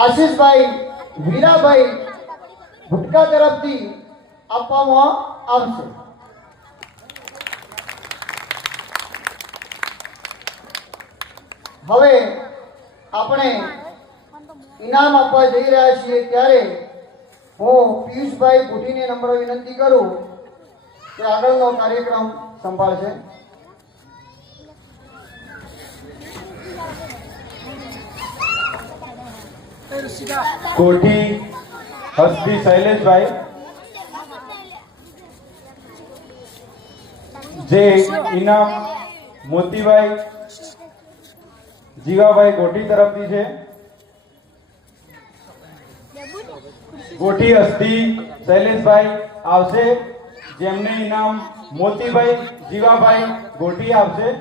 આશીષભાઈ વીરાભાઈ ભુટકા તરફથી આપવામાં આવશે. હવે આપણે ઇનામ આપવા જઈ રહ્યા છીએ ત્યારે હું પિયુષભાઈ બુઢીને નમ્ર વિનંતી કરું કે આગળનો કાર્યક્રમ સંભાળશે. कोठी हस्ती शैलेशभाई जे इनाम मोतीभाई जीवाभाई गोठी तरफથી છે. कोठी हस्ती शैलेशभाई આવશે, જેમને ઇનામ મોતીભાઈ જીવાભાઈ ગોઠી આવશે.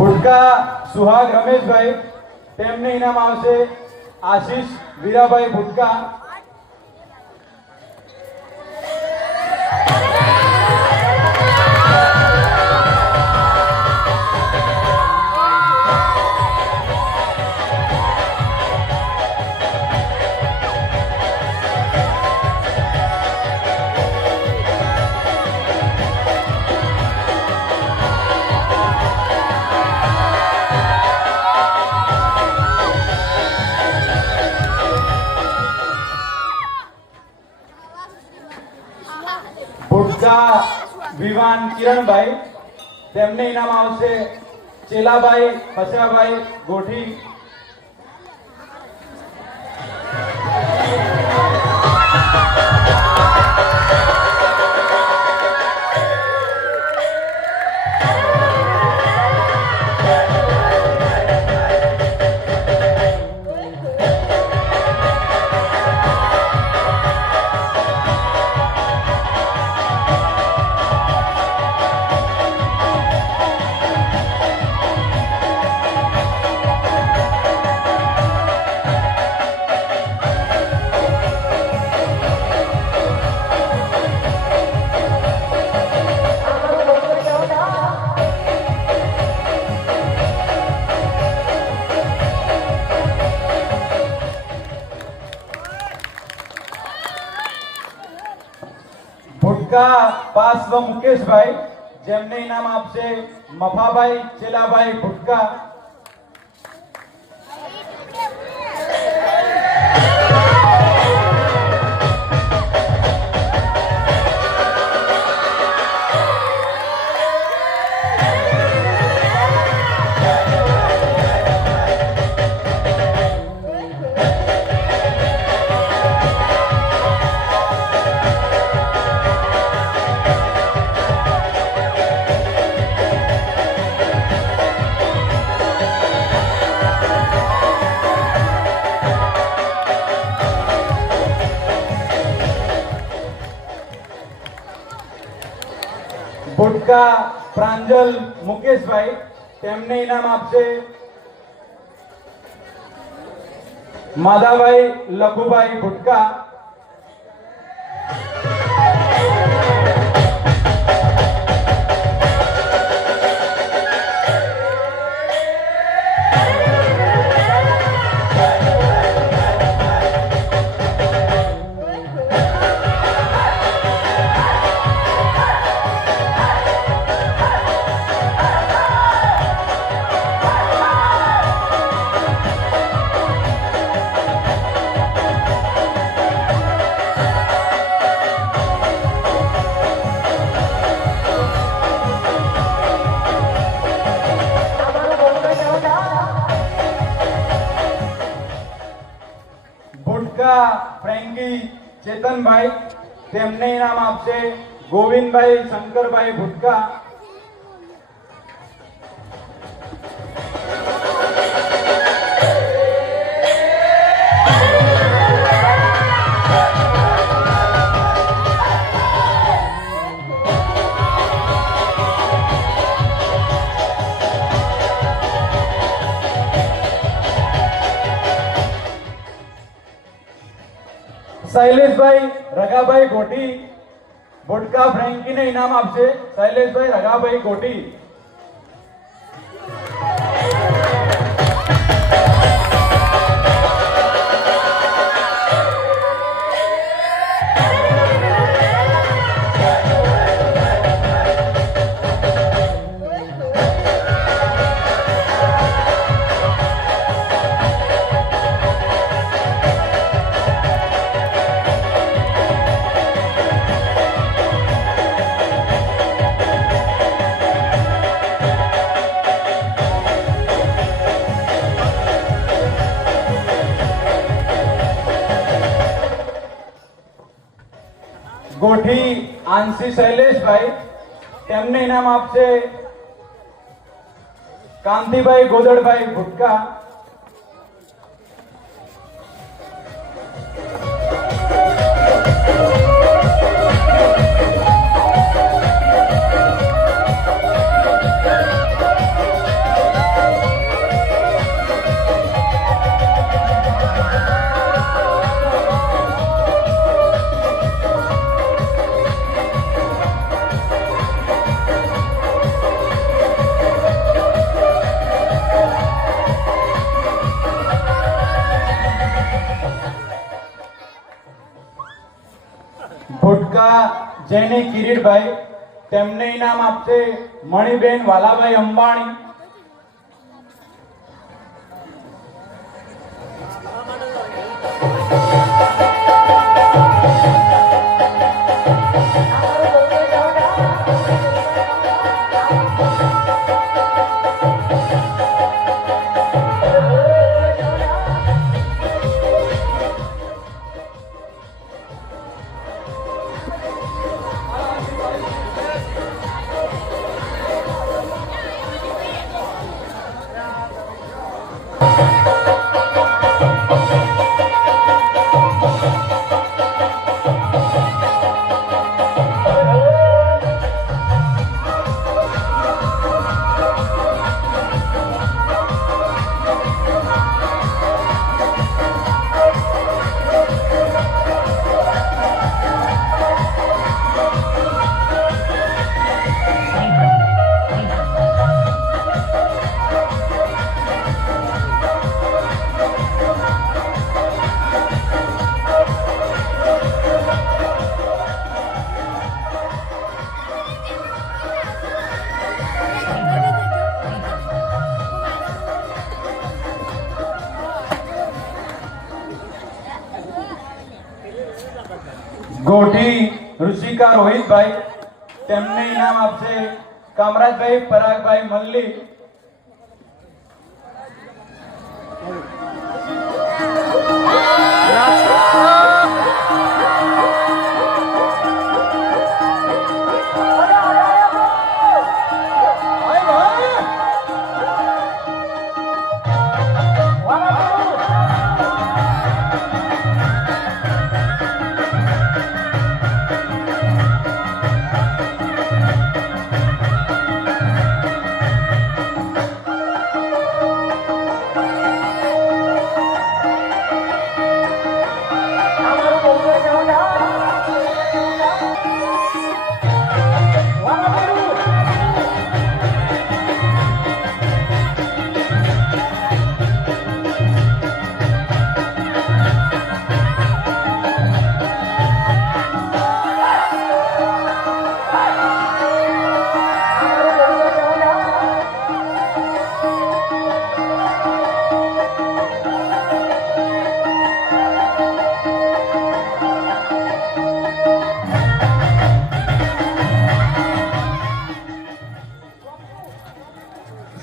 ભુટકા સુહાગ રમેશભાઈ, તેમને ઇનામ આવશે આશીષ વીરાભાઈ ભુટકા. ભુટકા વિવાન કિરણભાઈ, તેમને ઇનામ આવશે ચેલાભાઈ હસાભાઈ ગોઠી. ભુટકા પાર્શ્વ મુકેશભાઈ, જેમને ઇનામ આપશે મફાભાઈ ચેલાભાઈ ભુટકા. ભુટકા પ્રાંજલ મુકેશભાઈ, તેમને ઇનામ આપશે માધાભાઈ લખુભાઈ ભુટકા. ભુટકા ફ્રેન્કી ચેતનભાઈ, તેમને ઇનામ આપશે ગોવિંદભાઈ શંકરભાઈ ભુટકા. શૈલેષભાઈ રગાભાઈ ગોટી ભુટકા ફ્રેન્કીને ઇનામ આપશે શૈલેષભાઈ રગાભાઈ ગોટી. ગોઠી આંશી શૈલેષભાઈ, તેમને ઇનામ આપશે કાંતિભાઈ ગોદડભાઈ ભુટકા. ભુટકા જેની કિરીટભાઈ, તેમને ઇનામ આપશે મણિબેન વાલાભાઈ અંબાણી. ગોઠી ઋષિકા રોહિતભાઈ, તેમને ઇનામ આપશે કામરાજભાઈ પરાગભાઈ મલ્લી.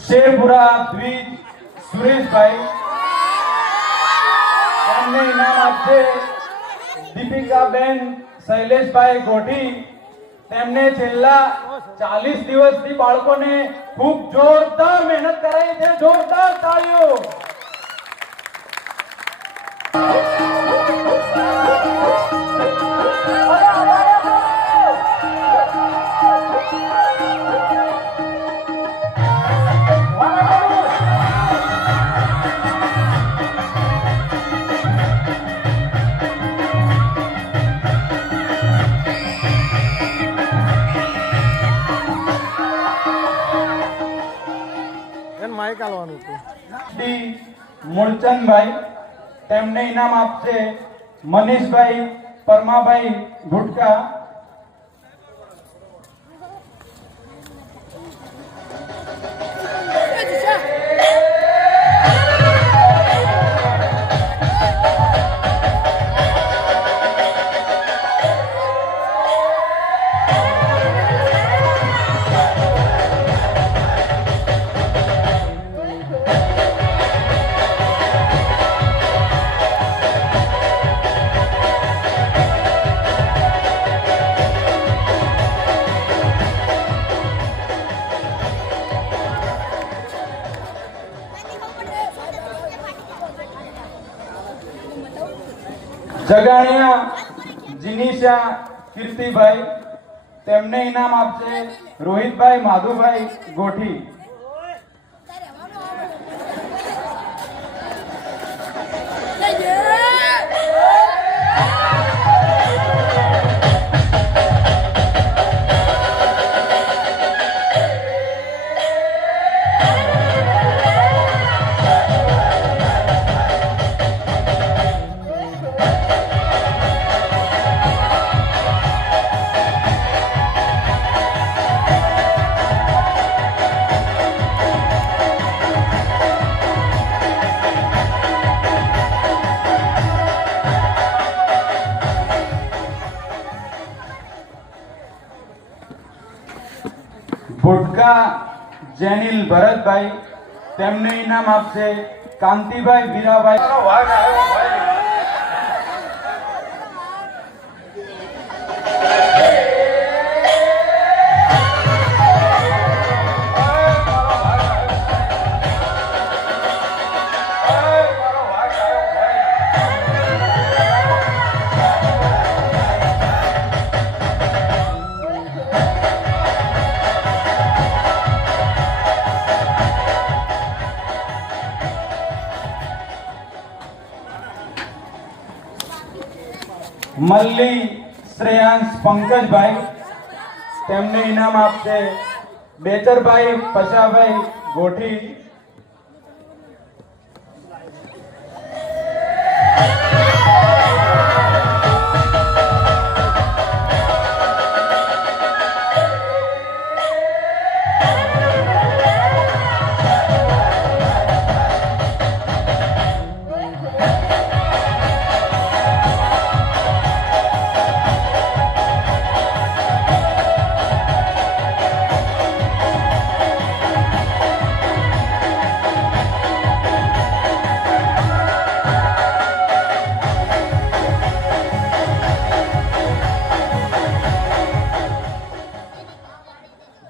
શેરપુરા દ્વિજ સુરેશભાઈ, તેમને તેમને ઇનામ આપશે દીપિકાબેન શૈલેષભાઈ ગોઠી. તેમને છેલ્લા 40 દિવસથી બાળકોને ખૂબ જોરદાર મહેનત કરાઈ છે. જોરદાર તાળીઓ. માઇક આલવાનું હતું. ડી મૂળચંદભાઈ. તેમને ઇનામ આપશે મનીષભાઈ પરમાભાઈ ગુટકા. જગાણિયા જીનીશા કીર્તિભાઈ. તેમને ઇનામ આપશે રોહિતભાઈ માધુભાઈ ગોઠી. ભુટકા જેનિલ ભરતભાઈ. તેમને ઇનામ આપશે કાંતિભાઈ વીરાભાઈ. મલ્લી શ્રેયાંશ પંકજભાઈ. તેમને ઇનામ આપશે બેચરભાઈ પશાભાઈ ગોઠી.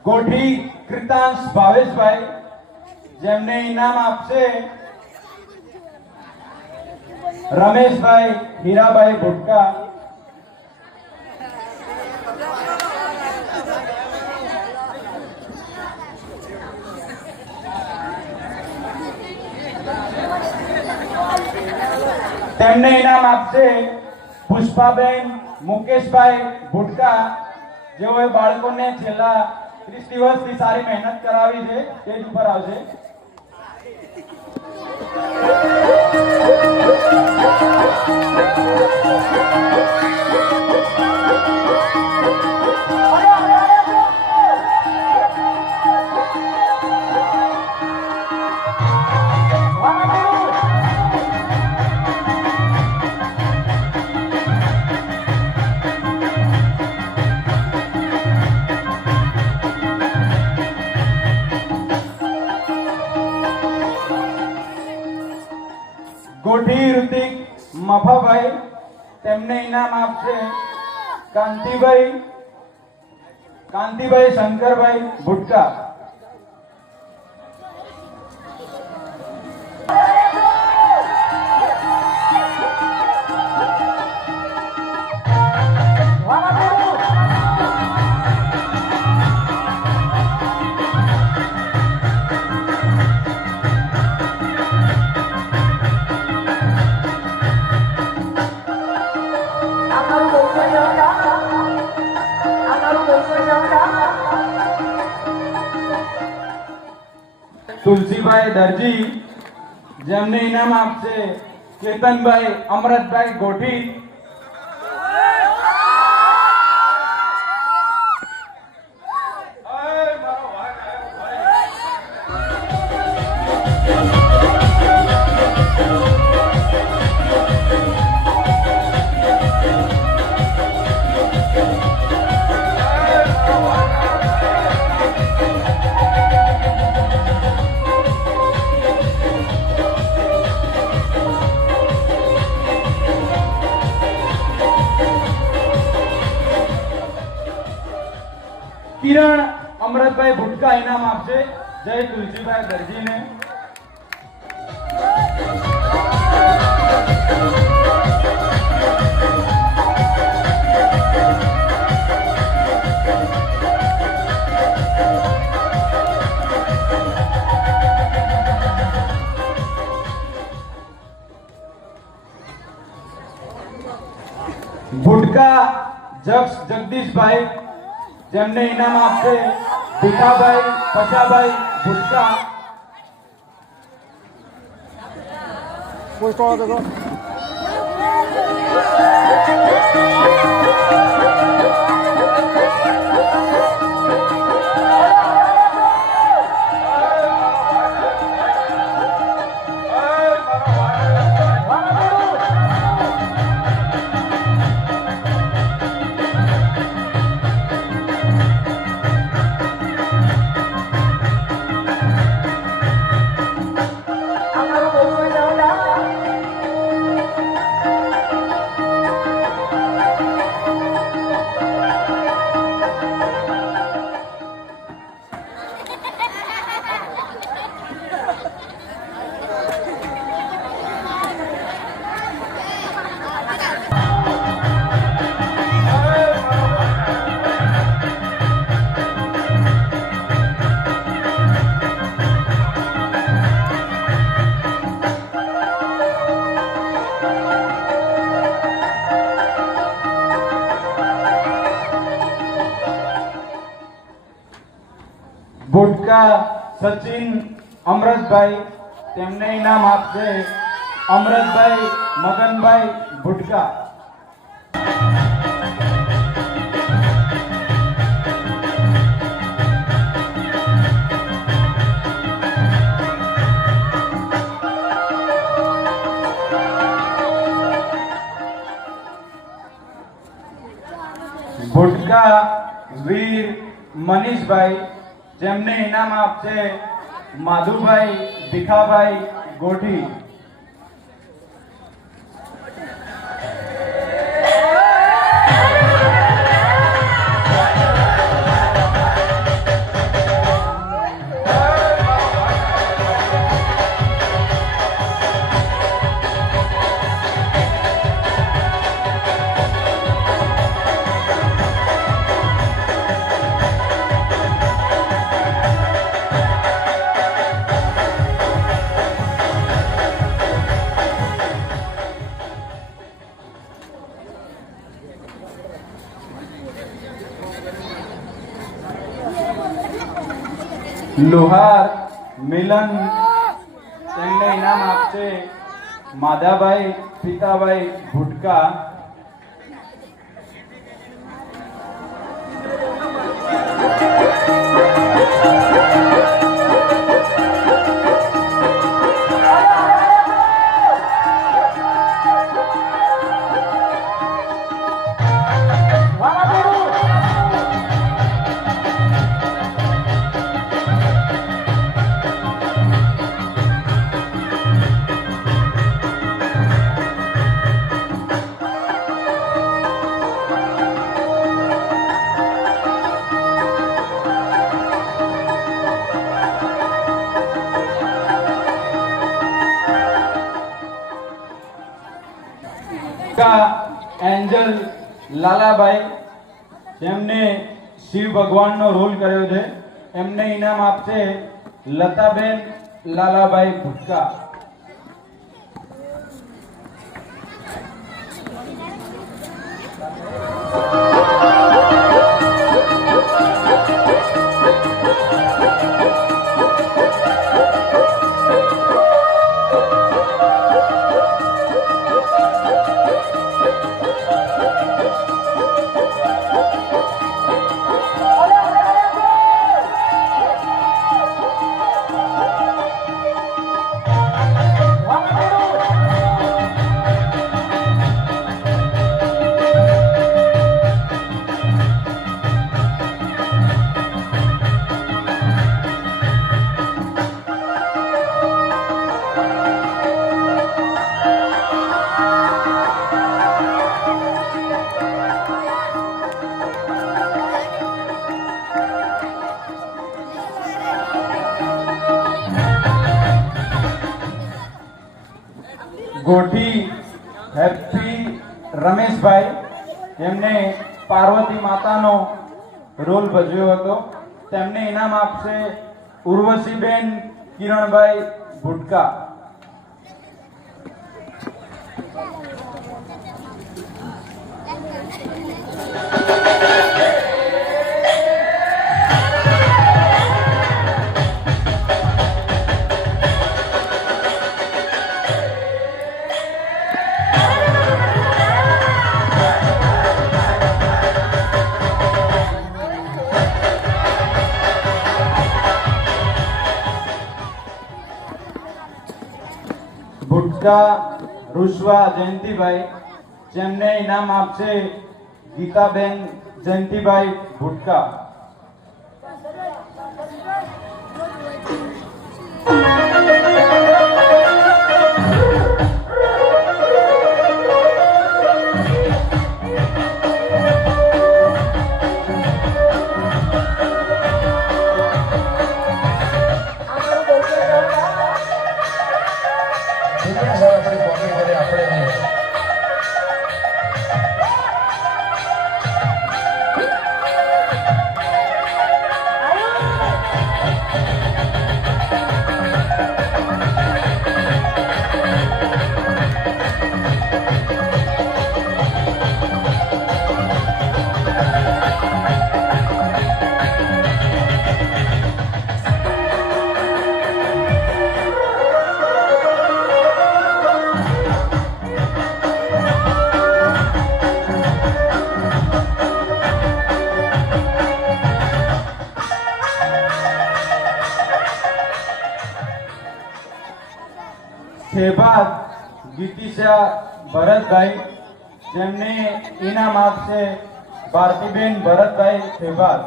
ગોઠી કૃતાંશ ભાવેશભાઈ. જેમને ઇનામ આપશે રમેશભાઈ હીરાભાઈ ભુટકા. તેમને ઇનામ આપશે પુષ્પાબેન મુકેશભાઈ ભુટકા, જેઓએ બાળકોને છેલ્લા 30 દિવસથી સારી મહેનત કરાવી છે. સ્ટેજ ઉપર આવશે. ગોઠી ઋતિક મફાભાઈ, તેમને ઇનામ આપશે કાંતિભાઈ શંકરભાઈ ભુટકા. તુલસીભાઈ દરજી, જેમને ઇનામ આપશે કેતનભાઈ અમરતભાઈ ગોઠી. કિરણ અમરતભાઈ ભુટકા ઇનામ આપશે જય તુલસીભાઈ દરજીને. ભુટકા જગદીશભાઈ, જેમને ઇનામ આપશે ભીખાભાઈ પશાભાઈ ભુટકા. ભુટકા સચિન અમરતભાઈ, તેમને ઇનામ આપશે અમરતભાઈ મગનભાઈ ભુટકા. ભુટકા વીર મનીષભાઈ, જેમને ઇનામ આપશે માધુભાઈ ભીખાભાઈ ગોઠી. લોહાર મિલન, તેમને ઇનામ આપશે માધાભાઈ પિતાભાઈ ભુટકા. કા એન્જલ લાલાભાઈ, જેમને શિવ ભગવાનનો રોલ કર્યો છે, એમને ઇનામ આપશે લતાબેન લાલાભાઈ ભુટકા. ગોઠી હેપી રમેશભાઈ, જેમને પાર્વતી માતાનો રોલ ભજવ્યો હતો, તેમને ઇનામ આપશે ઉર્વશીબેન કિરણભાઈ ભુટકા. ભુટકા રૂશ્વા જયંતિભાઈ, જેમને ઇનામ આપશે ગીતાબેન જયંતિભાઈ ભુટકા. સેબાદ ગીતિશા ભરતભાઈ, જેમને ઇનામ આપશે ભારતીબેન ભરતભાઈ સેબાદ.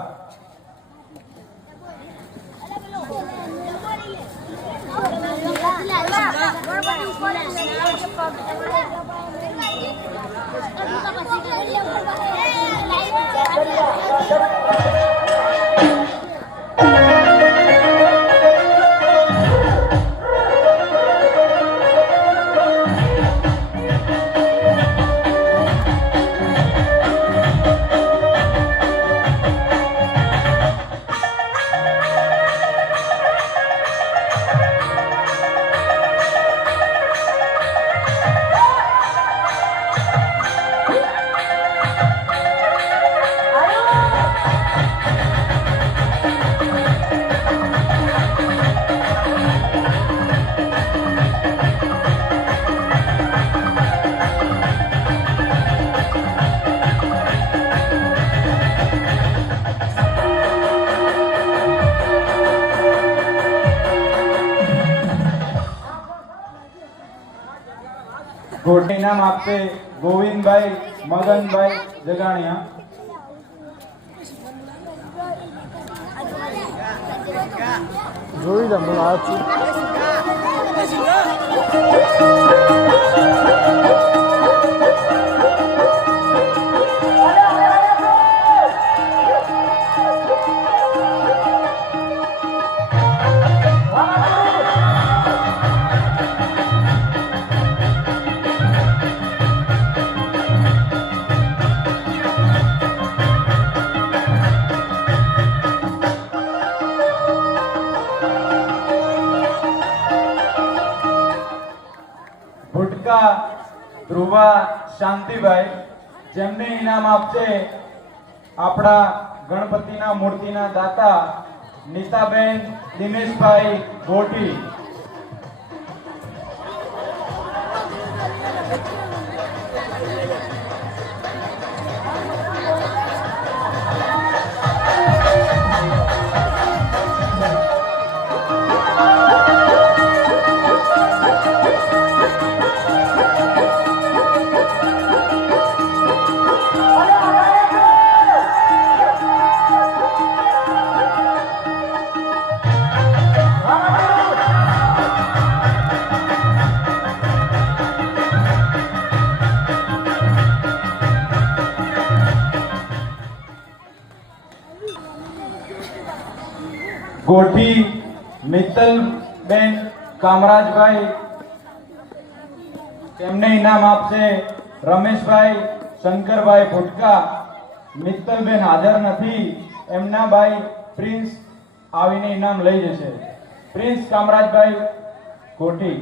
ગોઠ ઇનામ આપશે ગોવિંદભાઈ મગનભાઈ જગાણિયા. જોઈ લો હું આ છું. ભુટકા ધ્રુવા શાંતિભાઈ, જેમને ઇનામ આપશે આપણા ગણપતિના મૂર્તિના દાતા નીતાબેન દિનેશભાઈ ગોટી. ગોઠી મિત્તલબેન કામરાજભાઈ, તેમને ઇનામ આપશે રમેશભાઈ શંકરભાઈ ભુટકા. મિત્તલબેન હાજર નથી, એમના ભાઈ પ્રિન્સ આવીને ઇનામ લઈ જશે. પ્રિન્સ કામરાજભાઈ ગોઠી.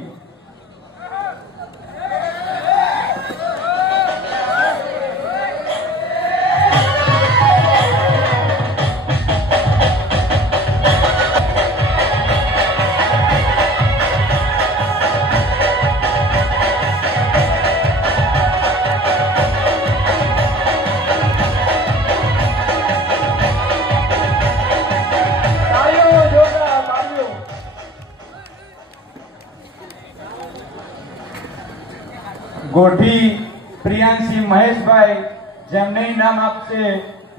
ગોઠી પ્રિયાંશી મહેશભાઈ, જેમને ઇનામ આપશે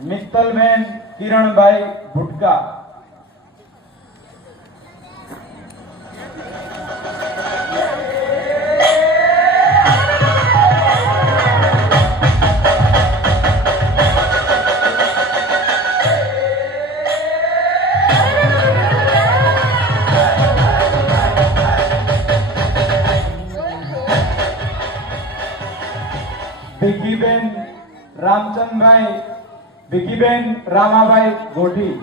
મિત્તલબેન કિરણભાઈ ભુટકા. ભીખીબેન રામચંદભાઈ, ભીખીબેન રામાભાઈ ગોઠી.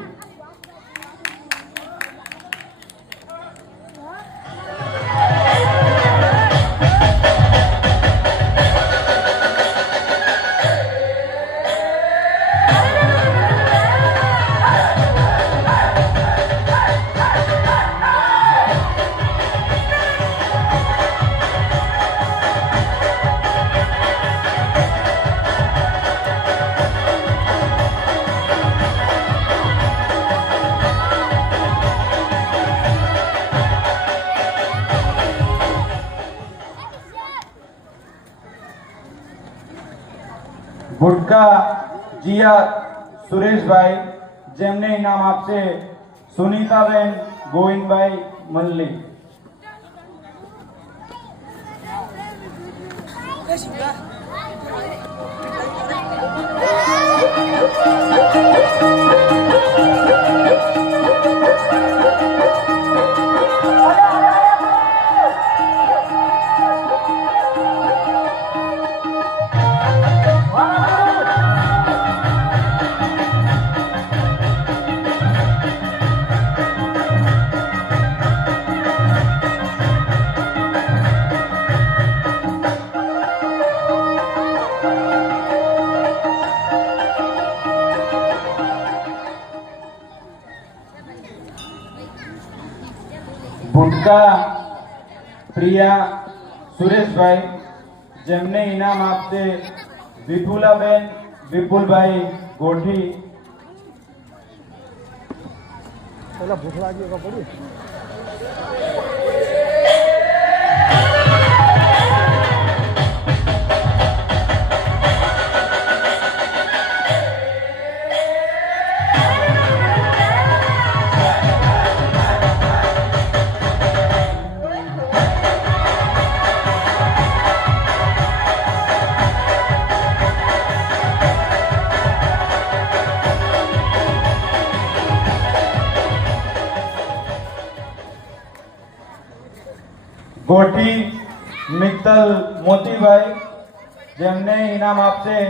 ભુટકા જીયા સુરેશભાઈ, જેમને ઇનામ આપશે સુનીતાબેન ગોવિંદભાઈ મલ્લી. ભુટકા પ્રિયા સુરેશભાઈ, જેમને ઇનામ આપશે વિપુલાબેન વિપુલભાઈ ગોઠી. પેલા ભૂખ લાગી તો પડી. ગોઠી મિત્તલ મોતીભાઈ, જેમને ઇનામ આપશે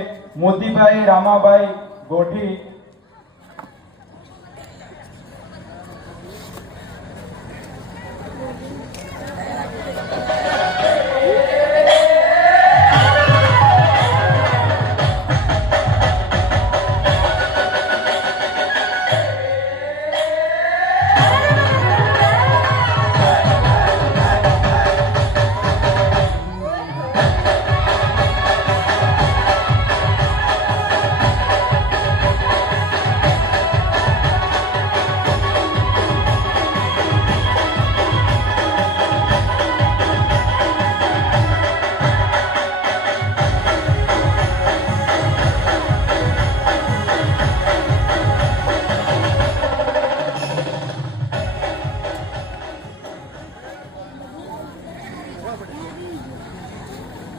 મોતીભાઈ રામાભાઈ ગોઠી.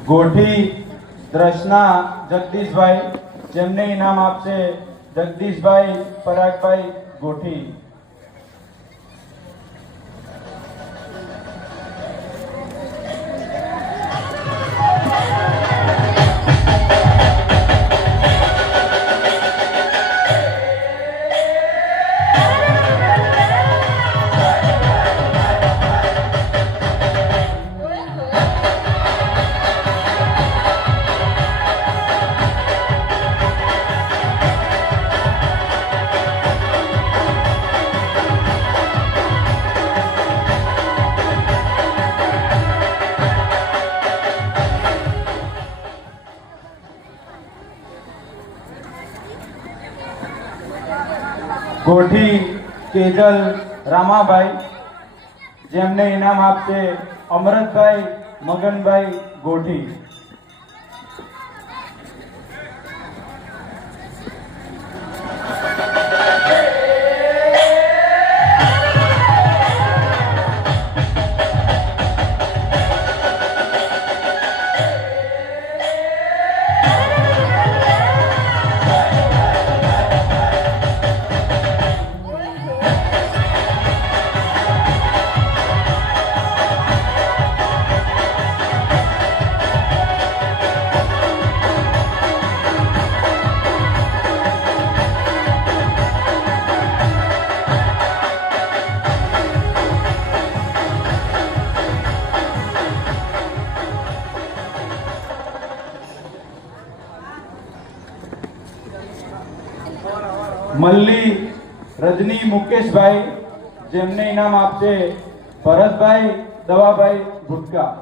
ગોઠી દ્રશના જગદીશભાઈ, જેમને ઇનામ આપશે જગદીશભાઈ પરાગભાઈ ગોઠી. ગોઠી કેજલ રામાભાઈ, જેમને ઇનામ આપશે અમરતભાઈ મગનભાઈ ગોઠી. મલ્લી રજની મુકેશભાઈ, જેમને ઇનામ આપશે ભરતભાઈ દવાભાઈ ભુટકા.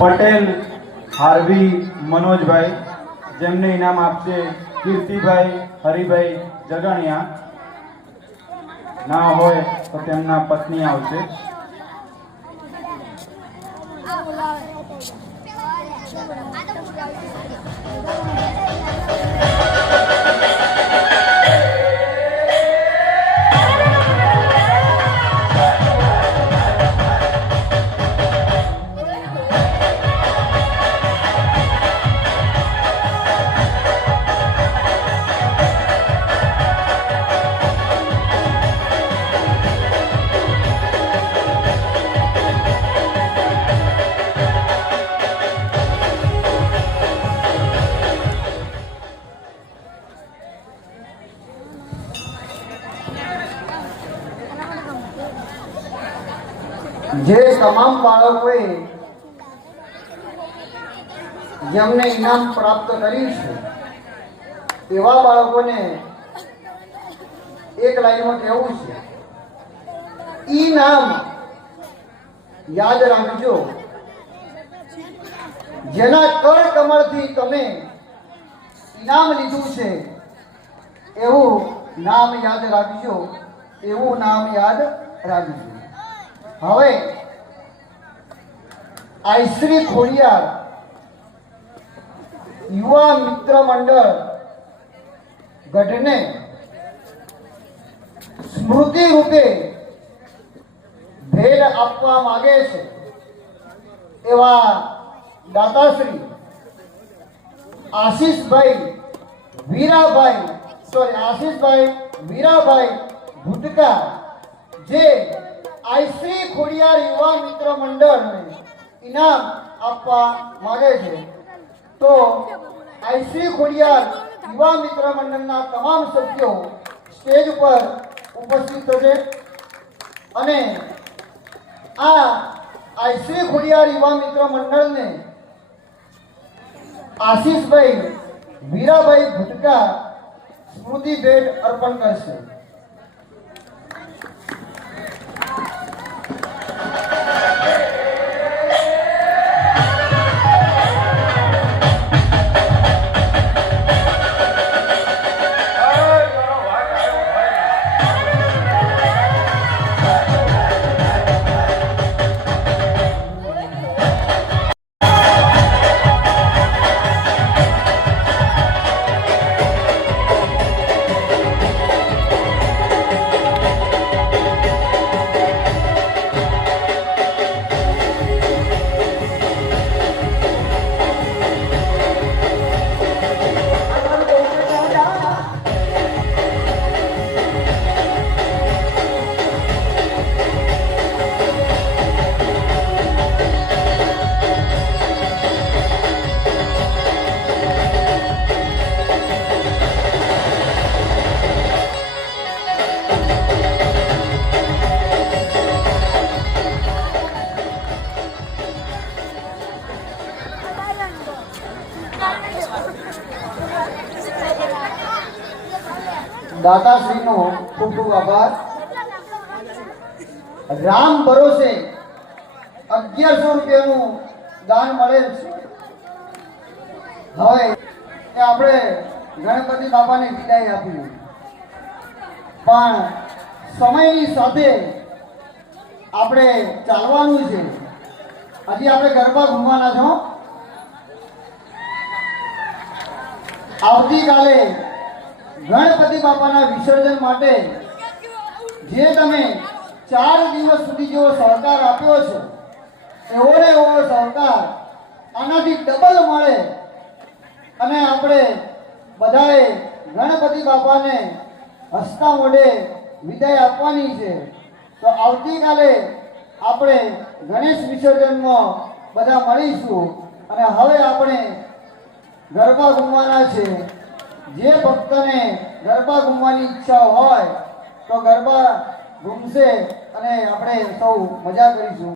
પટેલ હાર્વી મનોજભાઈ, જેમને ઇનામ આપશે કીર્તિભાઈ હરિભાઈ જગાણિયા. ના હોય તો તેમના પત્ની આવશે. જે તમામ બાળકોએ જેમને ઇનામ પ્રાપ્ત કર્યું છે એવા બાળકોને એક લાઈનમાં કહેવું છે, ઈ નામ યાદ રાખજો. જેના કર કમળથી તમે ઇનામ લીધું છે એવું નામ યાદ રાખજો, એવું નામ યાદ રાખજો. હવે આઈશ્રી ખોડિયાર યુવા મિત્ર મંડળ ગઢને સ્મૃતિ રૂપે ભેટ આપવા માંગે છે એવા દાતાશ્રી આશીષભાઈ વીરાભાઈ ભુટકા, જે આઈશ્રી ખોડિયાર યુવા મિત્ર મંડળને ઇનામ આપવા માંગે છે. તો આઈશ્રી ખોડિયાર યુવા મિત્ર મંડળના તમામ સભ્યો સ્ટેજ પર ઉપસ્થિત થશે અને આ આ શ્રી ખોડિયાર યુવા મિત્ર મંડળને આશીષભાઈ વીરાભાઈ ભુટકા સ્મૃતિ ભેટ અર્પણ કરશે. દાતાશ્રીનો ખૂબ ખૂબ આભાર. રામ ભરોસે 1100 રૂપિયાનું દાન મળેલ છે. હવે એ આપણે ગણપતિ બાપાને વિદાય આપી, પણ સમયની સાથે આપણે ચાલવાનું છે. હજી આપણે ગરબા ઘૂમવાના છો. આવતીકાલે ગણપતિ બાપાના વિસર્જન માટે જે તમે 4 દિવસ સુધી જેવો સહકાર આપ્યો છે, એવો ને એવો સહકાર આનાથી ડબલ મળે અને આપણે બધાએ ગણપતિ બાપાને હસતા મોઢે વિદાય આપવાની છે. તો આવતીકાલે આપણે ગણેશ વિસર્જનમાં બધા મળીશું અને હવે આપણે ગરબા ઘૂમવાના છે. જે ભક્તને ગરબા ઘૂમવાની ઈચ્છા હોય તો ગરબા ઘૂમશે અને આપણે સૌ મજા કરીશું.